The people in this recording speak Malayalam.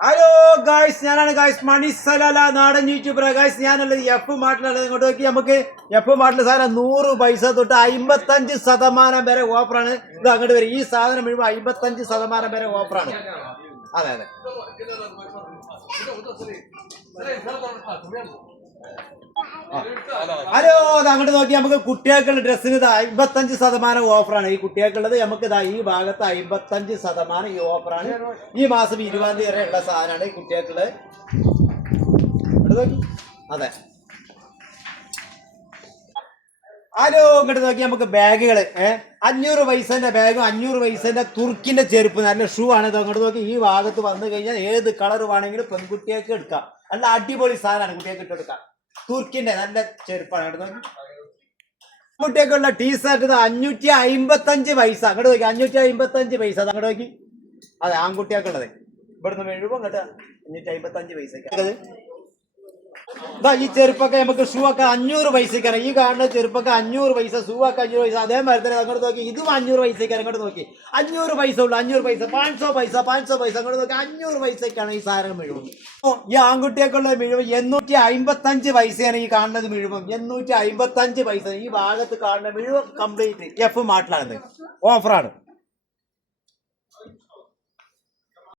ഹലോ ഗായ്സ്, ഞാനാണ് ഗായ്സ് മണിസലാല നാടൻ യൂട്യൂബർ ഗായ്സ്. ഞാനുള്ളത് എഫ് മാർട്ടിലാണ്. ഇങ്ങോട്ട് നോക്കി നമുക്ക് എഫ് മാർട്ടിൽ സാധനം 100 പൈസ തൊട്ട് 55% വരെ ഓഫറാണ്. ഇത് അങ്ങോട്ട് വരും. ഈ സാധനം മുഴുവൻ 55% വരെ ഓഫറാണ്. അതെ അതെ. ഹലോ, അത് അങ്ങോട്ട് നോക്കി നമുക്ക് കുട്ടികൾക്കുള്ള ഡ്രസ്സിന് 55% ഓഫറാണ്. ഈ കുട്ടികൾക്കുള്ളത് നമുക്ക് ഈ ഭാഗത്ത് 55% ഈ ഓഫറാണ്. ഈ മാസം 20 തീയതി വരെ ഉള്ള സാധനമാണ് ഈ കുട്ടികൾക്കുള്ളത്. അതെ. ഹലോ, ഇങ്ങോട്ട് നോക്കി നമുക്ക് ബാഗുകൾ 500 പൈസന്റെ ബാഗും 500 പൈസന്റെ തുർക്കിന്റെ ചെരുപ്പ് നല്ല ഷൂ ആണ്. അങ്ങോട്ട് നോക്കി ഈ ഭാഗത്ത് വന്നു കഴിഞ്ഞാൽ ഏത് കളർ വേണമെങ്കിലും പെൺകുട്ടികൾക്ക് എടുക്കാം. നല്ല അടിപൊളി സാധനമാണ് കുട്ടികൾക്ക് ഇട്ടെടുക്കാം. തുർക്കിന്റെ നല്ല ചെരുപ്പാണ്. അങ്ങോട്ട് നോക്കി കുട്ടികൾക്കുള്ള ടീഷർട്ട് 555 പൈസ. അങ്ങോട്ട് നോക്കി 555 പൈസ. അങ്ങോട്ട് നോക്കി. അതെ, ആൺകുട്ടികൾക്കുള്ളത് ഇവിടുന്ന് വീഴുമ്പോൾ അങ്ങോട്ട് 555 പൈസ. ഈ ചെരുപ്പൊക്കെ നമുക്ക് ഷൂ ഒക്കെ 500 പൈസക്കാണ്. ഈ കാണുന്ന ചെരുപ്പൊക്കെ 500 പൈസ, ഷൂ ഒക്കെ 500 പൈസ. അതേമാതിരി തന്നെ അങ്ങോട്ട് നോക്കി ഇതും 500 പൈസക്കാണ്. അങ്ങോട്ട് നോക്കി 500 പൈസ ഉള്ളു. 500 പൈസ, 500 പൈസ, 500 പൈസ. അങ്ങോട്ട് നോക്കി 500 പൈസക്കാണ് ഈ സാധനം മുഴുവൻ. ഈ ആൺകുട്ടിയൊക്കെയുള്ള മുഴുവൻ 855 പൈസയാണ് ഈ കാണുന്നത് മുഴുവൻ. 855 പൈസ. ഈ ഭാഗത്ത് കാണുന്ന മുഴുവൻ കംപ്ലീറ്റ് എഫ് മാർട്ടിലാണ്. ഓഫറാണ്.